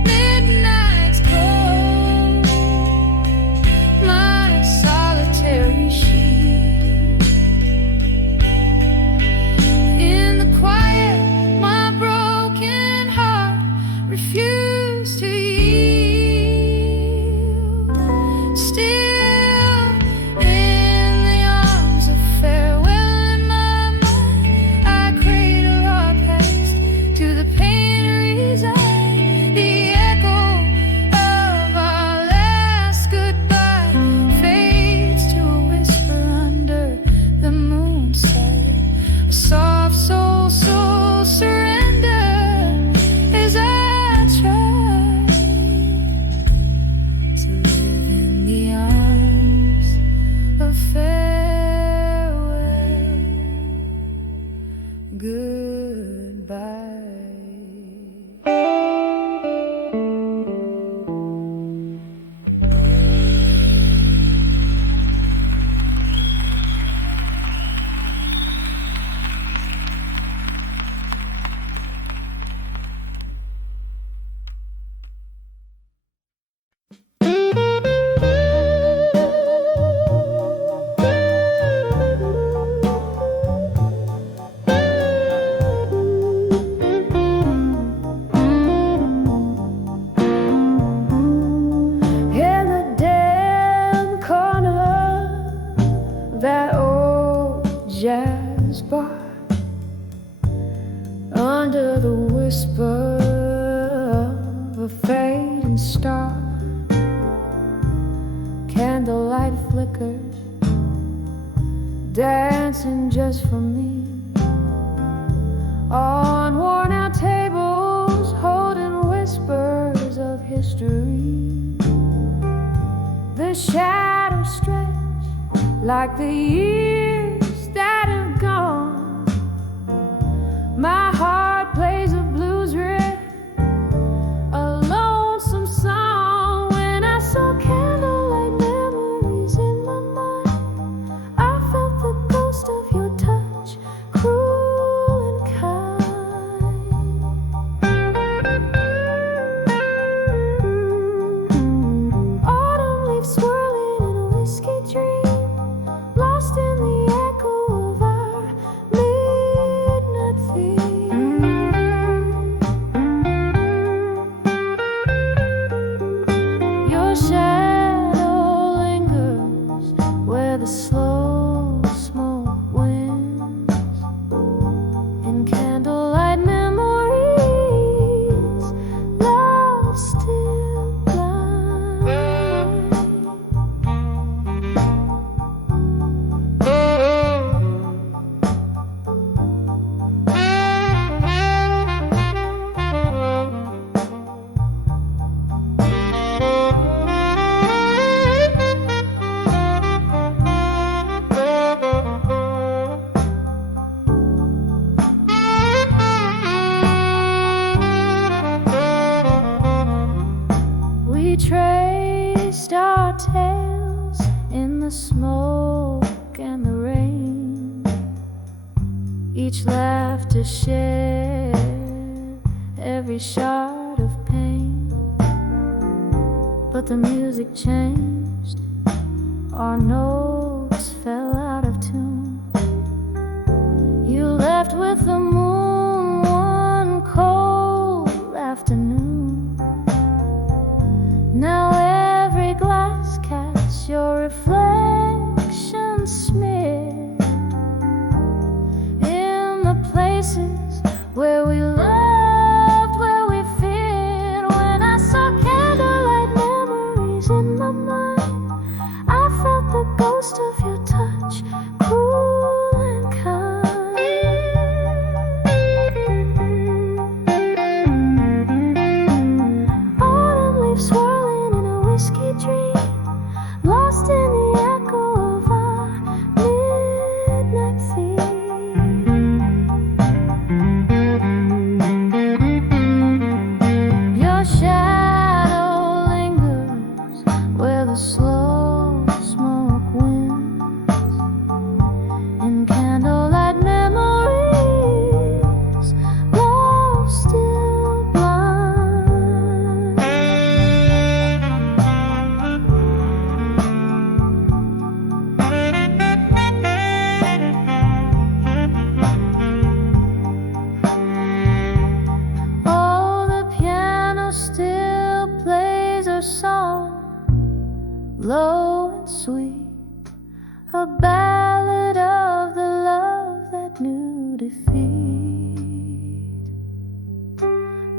Midnight's cold, my solitary sheet. In the quiet, my broken heart refused to yield. Still, in the arms of farewell in my mind, I cradle our past to the pain reside. The echo of our last goodbye fades to a whisper under the moonlight. A soft soul surrender as I try to live in the arms of farewell goodbye. In the dim corner, that old jazz bar, under the whisper of a fading star, candlelight flickers, dancing just for me. On worn out tables, holding whispers of history. The shadows stretch like the years that have gone. My heart plays a blues riff, a lonesome song. When I saw candlelight memories in my mind, I felt the ghost of your touch, cruel and kind. to share every shard of pain, but the music changed, our notes fell out of tune. You left with the moon one cold afternoon. Now every glass catches your reflection smeared in the places where we loved, where we feared. When I saw candlelight memories in my mind, I felt the ghost of your touch, cool and kind. Autumn leaves swirling in a whiskey dream, lost in the echo of our midnight theme. Your shadow lingers where the slow smoke winds, in candlelight memories, love still blind. Oh, the piano still plays our song, low and sweet, a ballad of the love that knew defeat.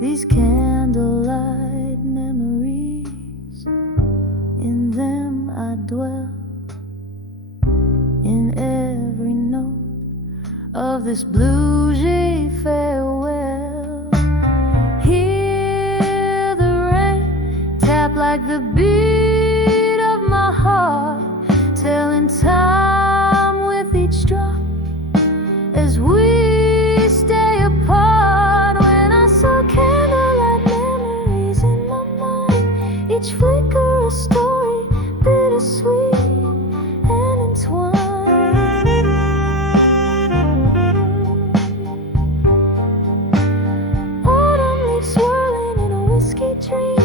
These candlelight memories, in them I dwell, in every note of this bluesy farewell. Hear the rain tap like the beat of my heart, telling time with each drop as we stay apart. When I saw candlelight memories in my mind, each flicker a story, bittersweet and entwined. Autumn leaves swirling in a whiskey dream,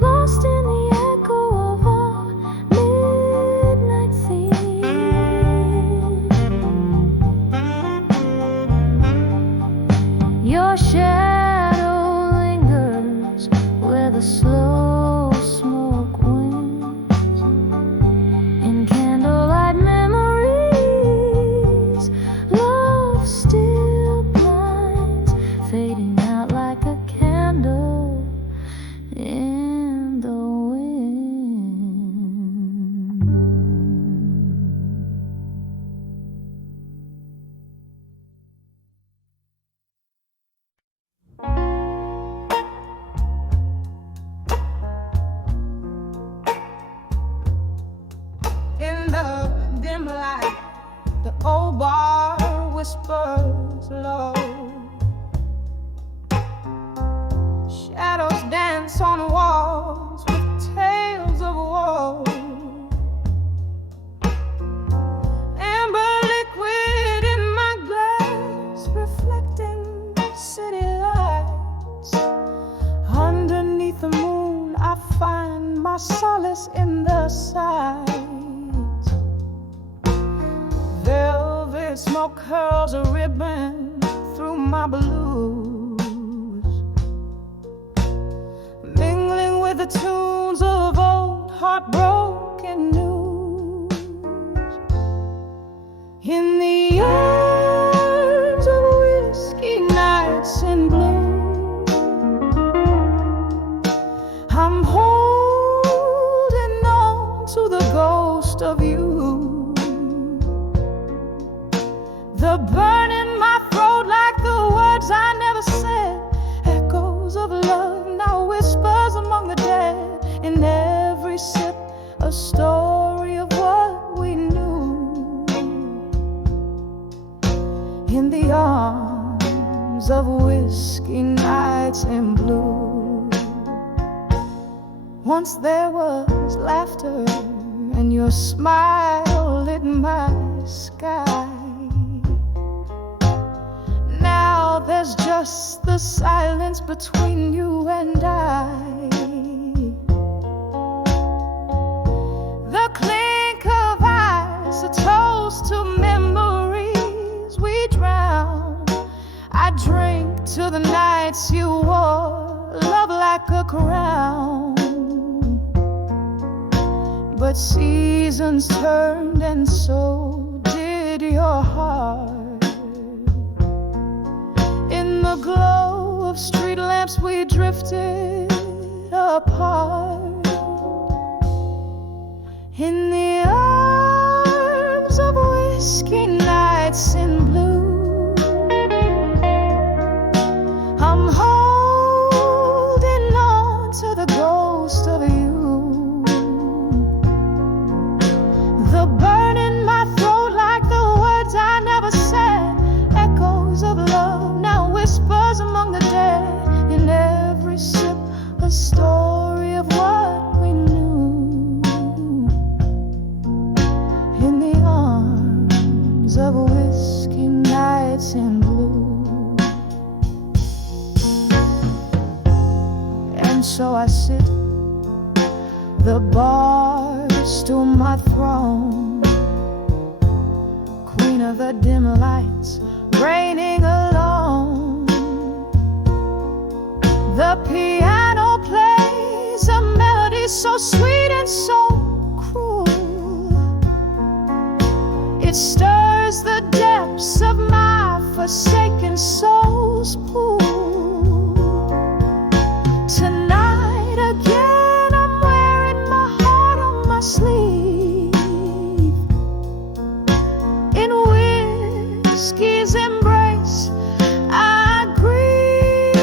lost in the echo of our midnight theme. Your shadow lingers where the slow smoke winds, in candlelight memories, love still blinds, fading out like a candle in the wind. In the dim light, the old bar whispers low. Shadows dance on walls with tales of woe. Amber liquid in my glass, reflecting city lights. Underneath the moon, I find my solace in the sight. Velvet smoke curls a ribbon through my blues, mingling with the tunes of old heartbroken news. In the arms of whiskey nights in bloom, I'm holding on to the ghost of you. The burn in my throat like the words I never said, echoes of love now whispers among the dead. In every sip a story of what we knew. In the arms of whiskey nights in blue, once there was laughter and your smile lit my sky. Now there's just the silence between you and I. The clink of eyes, a toast to memories we drown. I drink to the nights you wore love like a crown. But seasons turned and so did your heart. In the glow of street lamps we drifted apart. In the arms of whiskey nights in blue, I'm holding on to the ghost of you. The burn in my throat like the words I never said, echoes of love now whispers among the dead. In every sip a story of what we knew. In the arms of whiskey nights in blue. And so I sit, the bars to my throne, queen of the dim lights, reigning alone. The piano plays a melody so sweet and so cruel. It stirs the depths of my forsaken soul's pool. Tonight again I'm wearing my heart on my sleeve. In whiskey's embrace I grieve.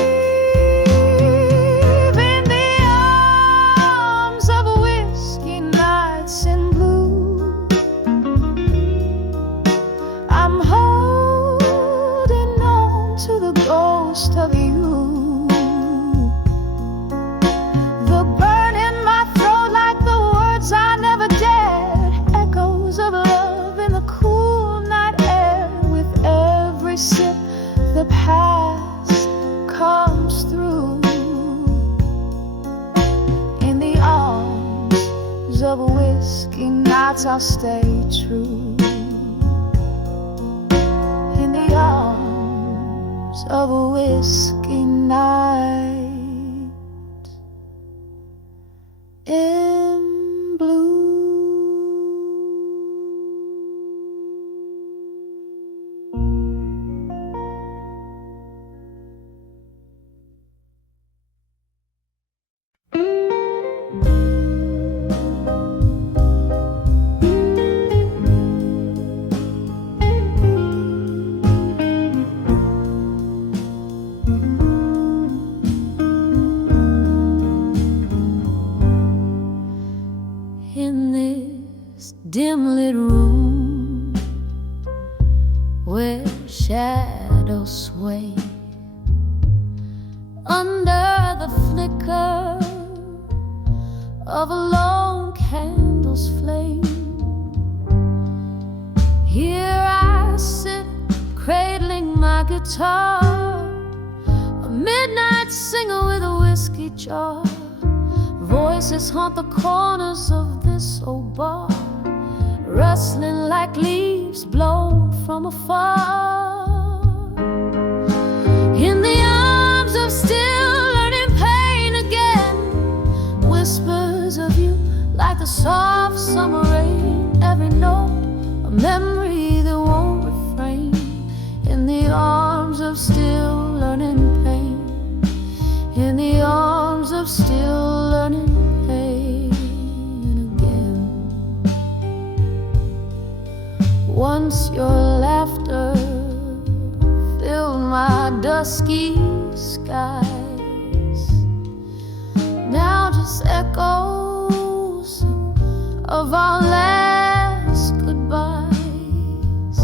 In the arms of whiskey nights in blue, I'm holding on to the ghost of you. The burn in my throat like the words I never dared, echoes of love in the cool night air. With every sip the past comes through. In the arms of whiskey nights I'll stay true. In the arms of a whiskey night in blue. In this dim lit room where shadows sway under the flicker of a lone candle's flame, here I sit cradling my guitar, a midnight singer with a whiskey jar. Voices haunt the corners of this old bar, rustling like leaves blown from afar. In the arms of still learning pain again, whispers of you like the soft summer rain. Every note a memory that won't refrain. In the arms of still learning pain. In the arms of still learning pain again. Once your laughter filled my dusky skies, now just echoes of our last goodbyes.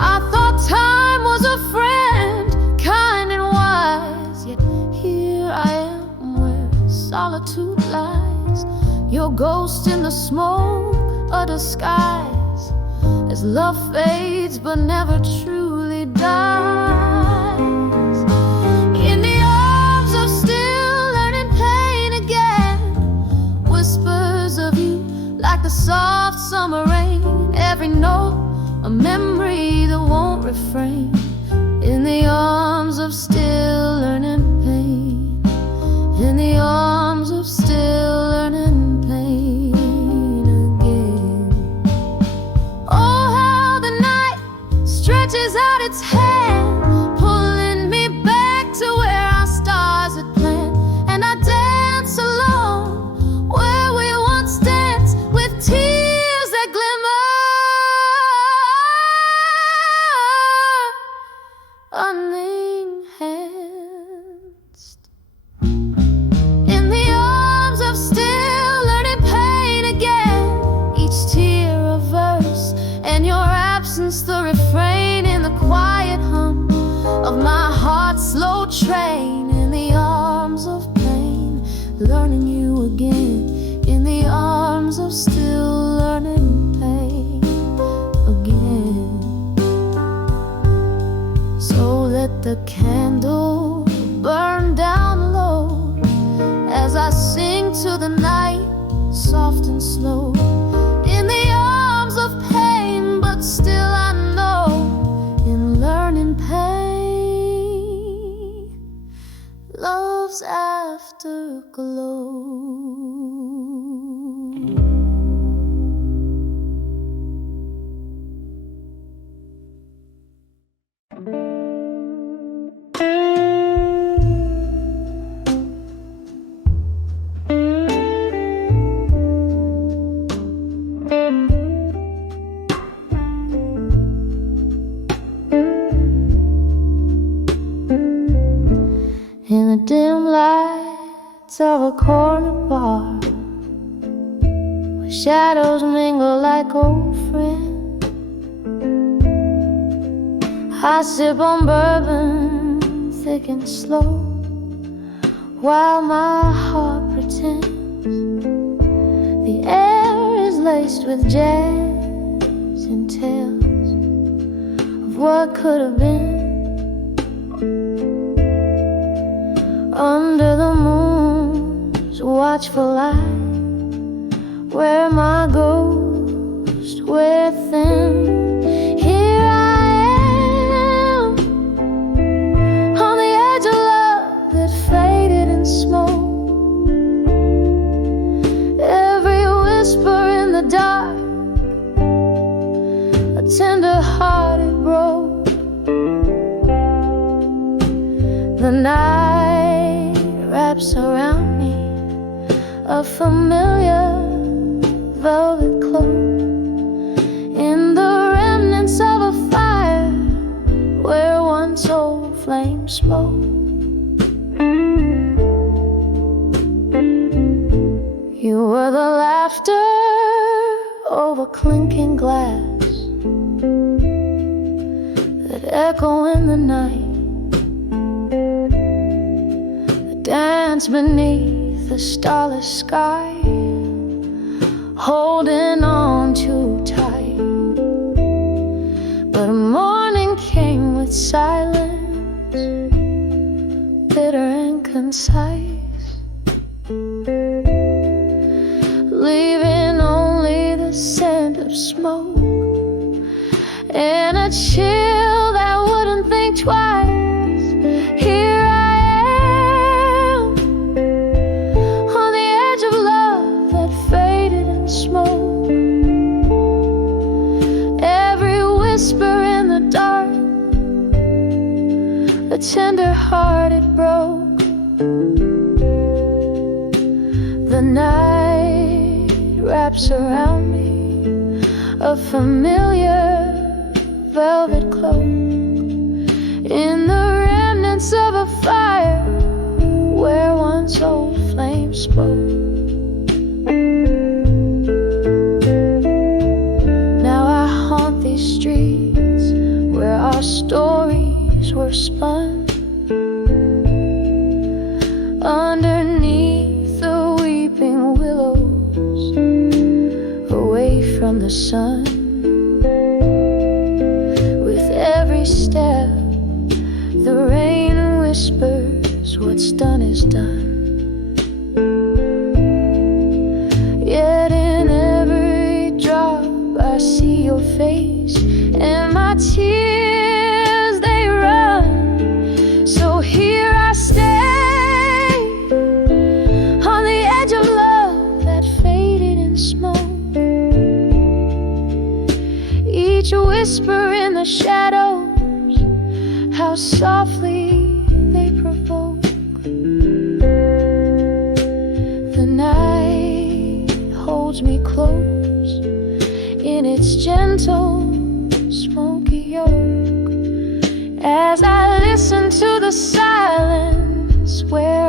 I thought time was a friend, kind and wise, yet here I am where solitude lies. Your ghost in the smoke, a disguise, as love fades but never truly dies. holding hands in the arms of still learning pain again. Each tear a verse, and your absence the refrain in the quiet hum of my heart's slow train. In the arms of pain, learning you again. In the arms of still learning pain again. So let the candle burn down low as I sing to the night, soft and slow. In the arms of pain, but still I know, in learning pain, love's afterglow. In the dim lights of a corner bar, where shadows mingle like old friends, I sip on bourbon, thick and slow, while my heart pretends the air is laced with jazz and tales of what could have been. Under the moon's watchful eye, where my ghost within. Here I am, on the edge of love that faded in smoke. Every whisper in the dark, a tender heart it broke. The night wraps around me a familiar velvet cloak. In the remnants of a fire where once old flames spoke. You were the laughter over clinking glass that echo in the night, dance beneath the starless sky, holding on too tight. But morning came with silence, bitter and concise, leaving only the scent of smoke and a chill that wouldn't think twice. Here smoke, every whisper in the dark, a tender heart it broke. The night wraps around me a familiar velvet cloak. In the remnants of a fire where once old flames spoke. Streets where our stories were spun, underneath the weeping willows, away from the sun. With every step, the rain whispers, what's done is done. Yet in every drop I see your face, and my tears they run. So here I stay, on the edge of love that faded in smoke. Each whisper in the shadows, how softly they provoke. The night holds me close in its gentle smoky yoke as I listen the silence where